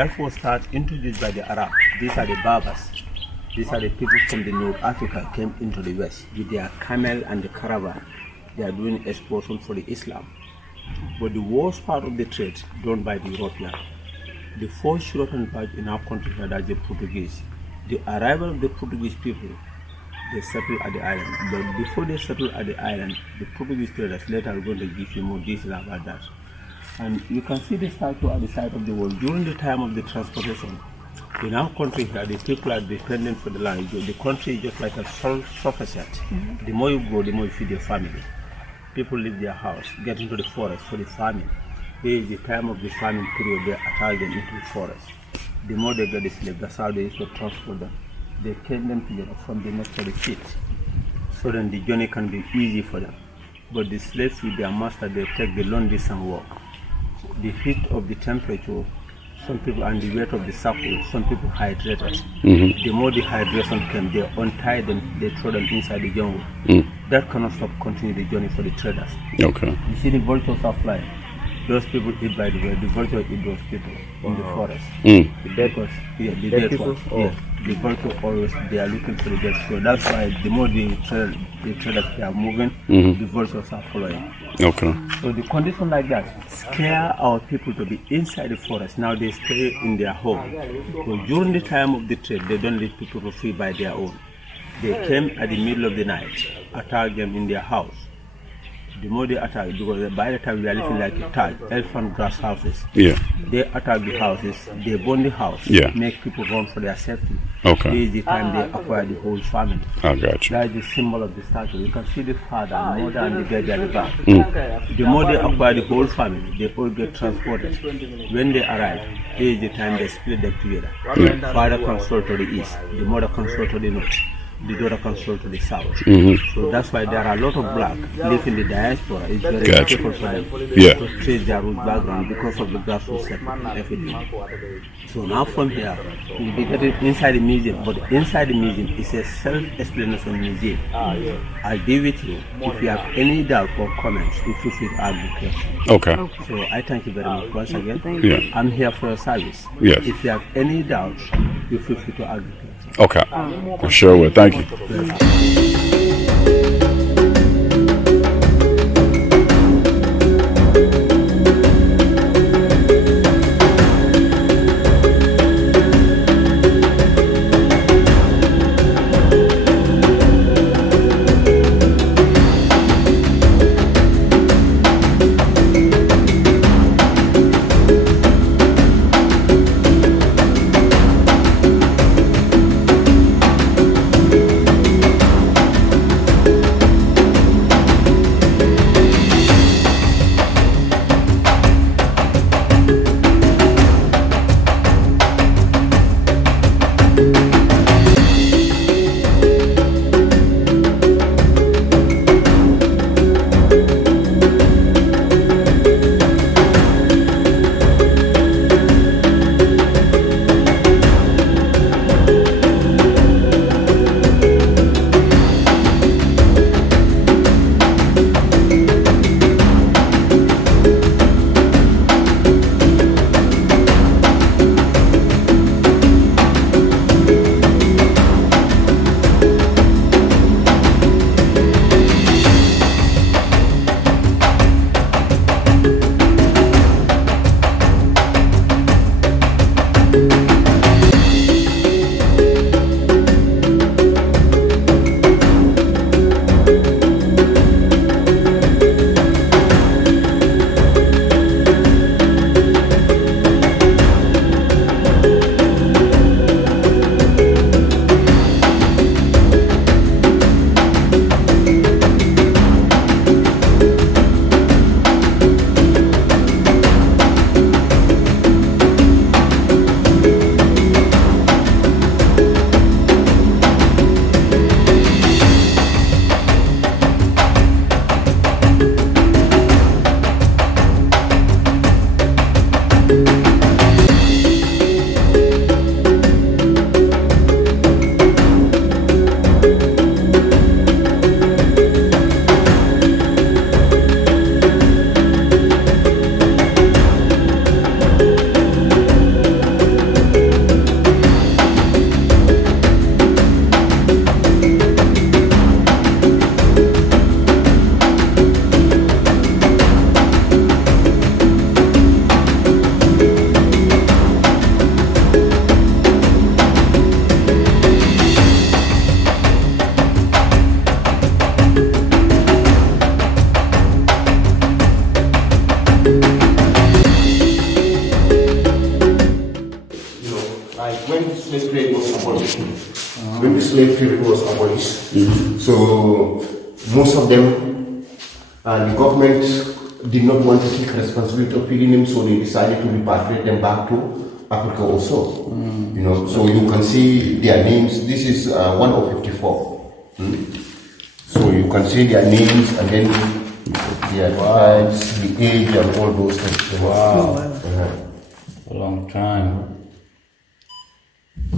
That was introduced by the Arab. These are the Berbers. These are the people from the North Africa came into the West with their camel and the caravan. They are doing explosion for the Islam. But the worst part of the trade done by the European. The first European part in our country that the Portuguese. The arrival of the Portuguese people, they settled at the island. But before they settled at the island, the Portuguese traders later are going to give you more detail about that. And you can see the statue at the side of the wall. During the time of the transportation, in our country here, the people are dependent for the land. The country is just like a sufficient. The more you grow, the more you feed your family. People leave their house, get into the forest for the farming. Here is the time of the farming period, they attack them into the forest. The more they get the slave, that's how they used to transport them. They chain them together from the neck to the feet. So then the journey can be easy for them. But the slaves with their master, they take the long distance walk. The heat of the temperature, some people, and the weight of the circle, some people hydrated. The more the hydration came, they untie them, they throw them inside the jungle. That cannot stop continue the journey for the traders. Okay. You see the vultures are flying. Those people eat by the way, the vultures eat those people in the forest. The dead ones, the dead ones. The vultures always, they are looking for the dead. So that's why the more the traders they are moving, the vultures are following. Okay. So the condition like that scare our people to be inside the forest. Now they stay in their home. So during the time of the trade, they don't leave people to free by their own. They came at the middle of the night, attack them in their house. The more they attack, because by the time we are living like a tag, elephant grass houses. They attack the houses, they burn the house, make people run for their safety. Okay. This is the time they acquire the whole family. I got you. That is the symbol of the statue. You can see the father, mother, and the baby at the back. The more they acquire the whole family, they all get transported. When they arrive, this is the time they split them together. Father comes to the east, the mother comes to the north. The daughter comes to the south. So that's why there are a lot of black live in the diaspora. It's very difficult for them to trace their root background because of the grassroots settlement and everything. So now from here, we'll be getting inside the museum, but inside the museum is a self-explanation museum. I'll be with you. If you have any doubt or comments, you feel free to ask the question. Okay. So I thank you very much once again. I'm here for your service. Yes. If you have any doubt, you feel free to ask the question. Okay. I sure will. Thank you. when the slave trade was abolished, so most of them, the government did not want to take responsibility of feeding them, so they decided to repatriate them back to Africa also. You know, so you can see their names. This is 1 of 54. So you can see their names and then their tribes, the age, and all those things. Wow. A long time.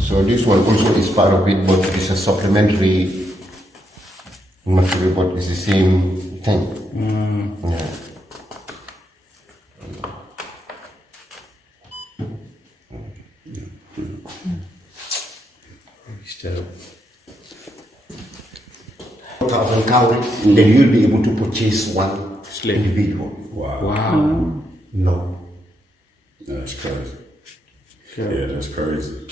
So this one also is part of it, but it's a supplementary material, but it's the same thing. Yeah. Still. 1,000 calories, then you'll be able to purchase one individual. Wow. No. That's crazy. Yeah, that's crazy.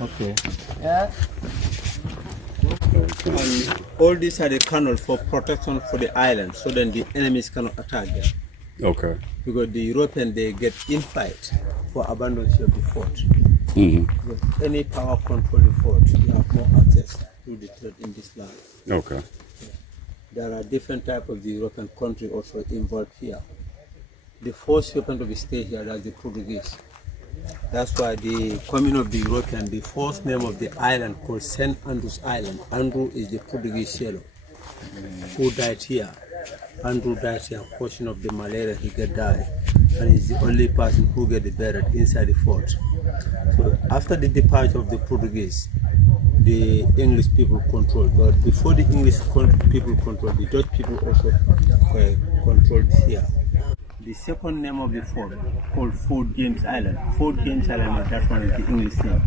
Okay. And all these are the canals for protection for the island, so then the enemies cannot attack them. Okay. Because the Europeans, they get in fight for abandonment of the fort. Because any power control the fort, you have more access to the trade in this land. Okay. There are different types of the European country also involved here. The first European to stay here, that's the Portuguese. That's why the coming of the European, the first name of the island called St. Andrew's Island. Andrew is the Portuguese sailor who died here. Andrew died here, portion of the malaria he died, and he's the only person who get buried inside the fort. So after the departure of the Portuguese, the English people controlled. But before the English people controlled, the Dutch people also controlled here. The second name of the fort called Fort James Island. Fort James Island, that one is the English name.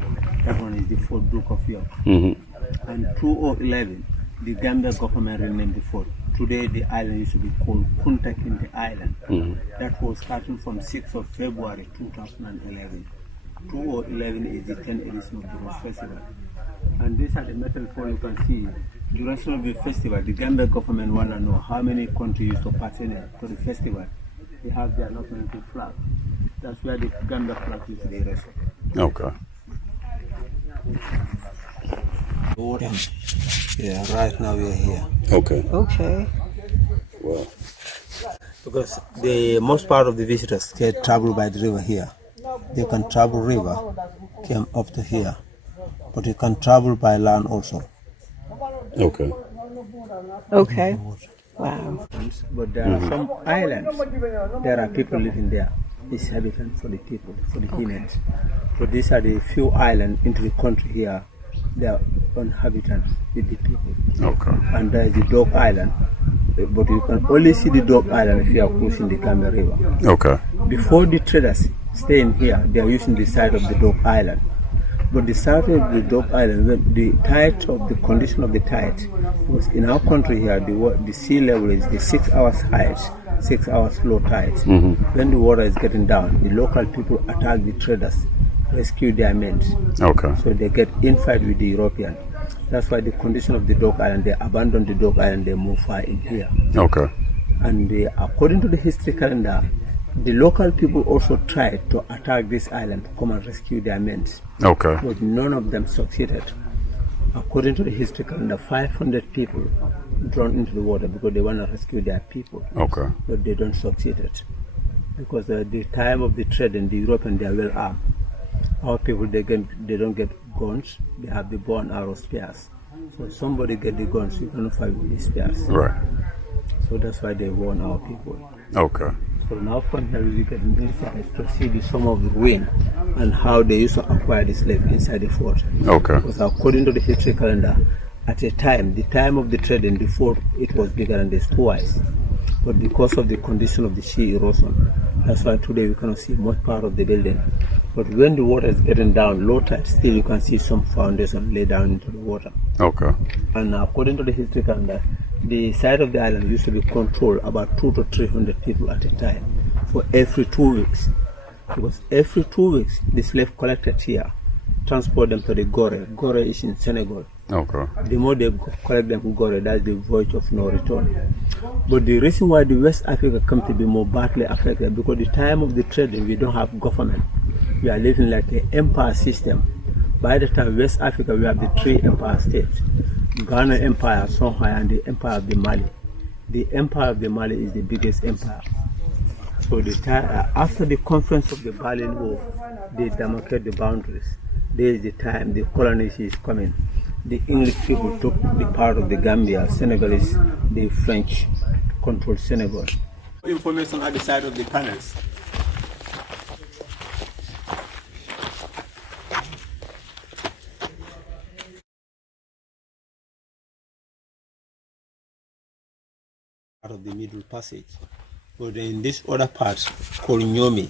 That one is the Fort Duke of York. And 2011, the Gambia government renamed the fort. Today the island used to be called Kunta Kinteh Island. That was starting from 6th of February 2011. 2011 is the 10th edition of the Rose Festival. And these are the metal pole you can see. Duration of the festival, the Gambia government want to know how many countries used to participate to the festival. They have their national flag. That's where the Gambia flag is the rest. Okay. Yeah, right now we are here. Okay. Okay. Well. Because the most part of the visitors can travel by the river here. They can travel river, came up to here. But you can travel by land also. Okay. Okay. Wow. But there are some islands, there are people living there. It's habitat for the people, for the humans. So these are the few islands into the country here. They are uninhabited with the people. Okay. And there is the Dog Island. But you can only see the Dog Island if you are crossing the Gambia River. Okay. Before the traders stay in here, they are using the side of the Dog Island. But the side of the Dog Island, the tide of the condition of the tide, because in our country here, the sea level is the 6 hours high, 6 hours low tide. When the water is getting down, the local people attack the traders, rescue their men. Okay. So they get in fight with the European. That's why the condition of the Dog Island, they abandon the Dog Island, they move far in here. Okay. And according to the history calendar, the local people also tried to attack this island to come and rescue their men. Okay. But none of them succeeded. According to the history calendar, 500 people drawn into the water because they want to rescue their people. Okay. But they don't succeed it. Because the time of the trade and the European, they are well armed. Our people, they don't get guns. They have the bow and arrow spears. So somebody get the guns, you cannot fight with the spears. Right. So that's why they warn our people. Okay. So now from here we get an insight to see some of the ruin and how they used to acquire the slave inside the fort. Okay. Because according to the history calendar, at a time, the time of the trade in the fort, it was bigger than this twice. But because of the condition of the sea erosion, that's why today we cannot see much part of the building. But when the water is getting down, low tide, still you can see some foundation lay down into the water. Okay. And according to the history calendar, the side of the island used to be controlled about 200 to 300 people at a time for every 2 weeks. Because every 2 weeks, the slave collected here, transport them to the Gore. Gore is in Senegal. Okay. The more they collect them from Gore, that's the voyage of no return. But the reason why the West Africa come to be more badly affected, because the time of the trading, we don't have government. We are living like an empire system. By the time West Africa, we have the 3 empire states. Ghana Empire, Songhai, and the Empire of the Mali. The Empire of the Mali is the biggest empire. So the time, after the conference of the Berlin Wall, they demarcate the boundaries. There is the time the colonies is coming. The English people took the part of the Gambia, Senegalese, the French controlled Senegal. Information at the side of the panels. Part of the middle passage. But in this other part called Nyomi,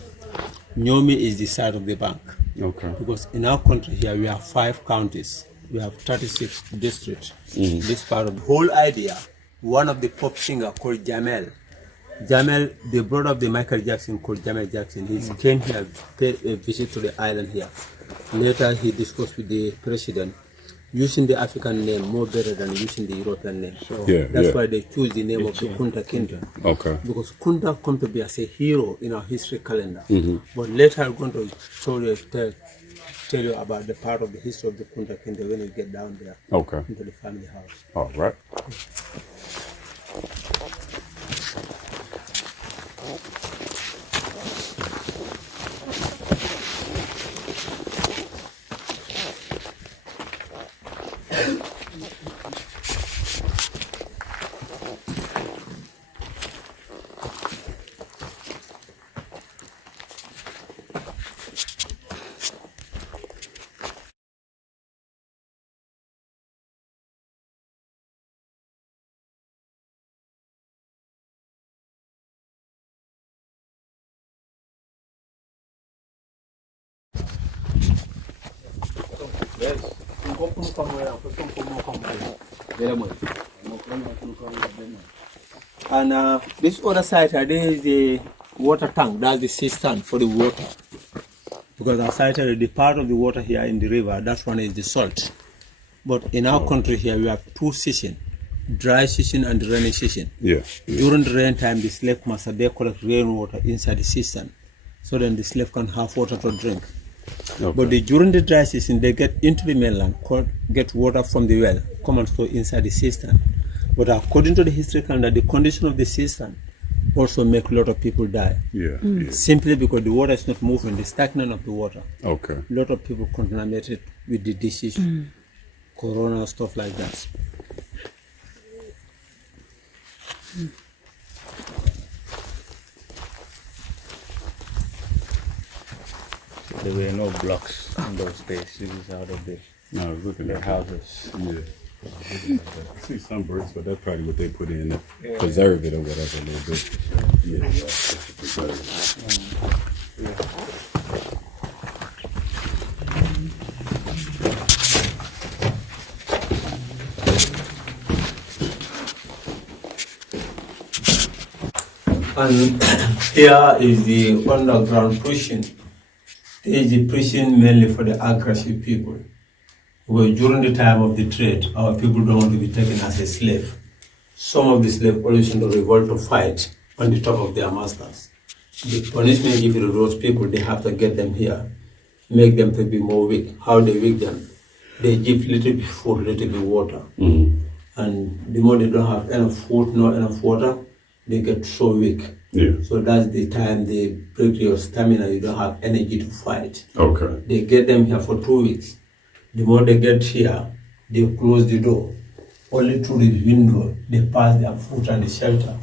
Nyomi is the side of the bank. Okay. Because in our country here we have 5 counties. We have 36 districts. This part of the whole idea, one of the pop singer called Jamel, Jamel, the brother of the Michael Jackson called Jamel Jackson, he came here, paid a visit to the island here. Later, he discussed with the president using the African name more better than using the European name. So that's why they choose the name of the Kunta Kinteh. Okay. Because Kunta come to be as a hero in our history calendar. But later I'm going to tell you about the part of the history of the Kunta Kinteh when you get down there. Okay. Into the family house. All right. And this other side, there is the water tank. That's the cistern for the water. Because outside the part of the water here in the river, that one is the salt. But in our country here, we have two seasons, dry season and rainy season. Yeah. During the rain time, the slave must collect rainwater inside the cistern, so then the slave can have water to drink. Okay. But during the dry season, they get into the mainland, get water from the well, come and store inside the cistern. But according to the history calendar, the condition of the cistern also make a lot of people die. Yeah. Simply because the water is not moving, the stagnant of the water. Okay. A lot of people contaminated with the disease, corona, stuff like that. There were no blocks in those days. This is how they built their houses. Yeah. I see some bricks, but that's probably what they put in to preserve it or whatever a little bit. And here is the underground prison. There is the prison mainly for the aggressive people. Because during the time of the trade, our people don't want to be taken as a slave. Some of the slaves always in the revolt to fight on the top of their masters. The punishment given to those people, they have to get them here, make them to be more weak. How they weak them? They give little bit food, little bit water. And the more they don't have enough food, not enough water, they get so weak. Yeah. So that's the time they break your stamina, you don't have energy to fight. Okay. They get them here for 2 weeks. The more they get here, they close the door. Only through the window, they pass their food and the shelter.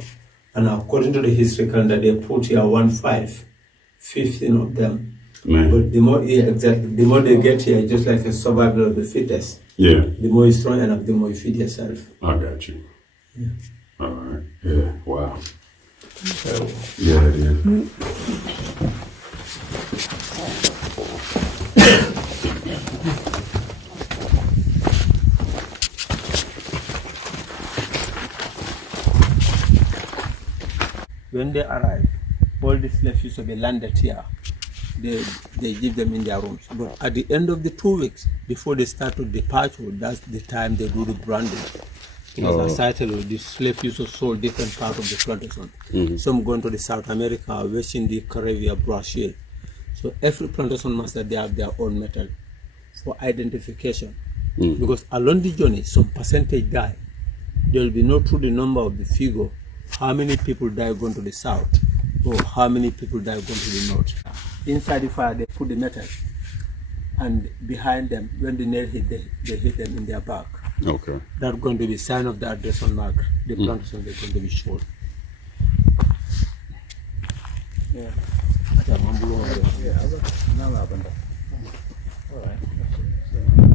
And according to the history calendar, they put here 15 of them. Man. But the more the more they get here, just like a survival of the fittest. Yeah. The more you're strong enough, the more you feed yourself. I got you. Yeah. All right. Yeah. Wow. Yeah, it is. When they arrive, all the slaves used to be landed here. They give them in their rooms. But at the end of the 2 weeks, before they start to departure, that's the time they do the branding. Because as I tell you, the slaves used to sold different parts of the plantation. Some going to the South America, West Indies, Caribbean, Brazil. So every plantation master, they have their own method for identification. Because along the journey, some percentage die. There will be no true the number of the figure, how many people die going to the south, or how many people die going to the north. Inside the fire, they put the metal, and behind them, when the nail hit, they hit them in their back. Okay. That's going to be sign of the address on mark. The plantation is going to be shown. Yeah. All right.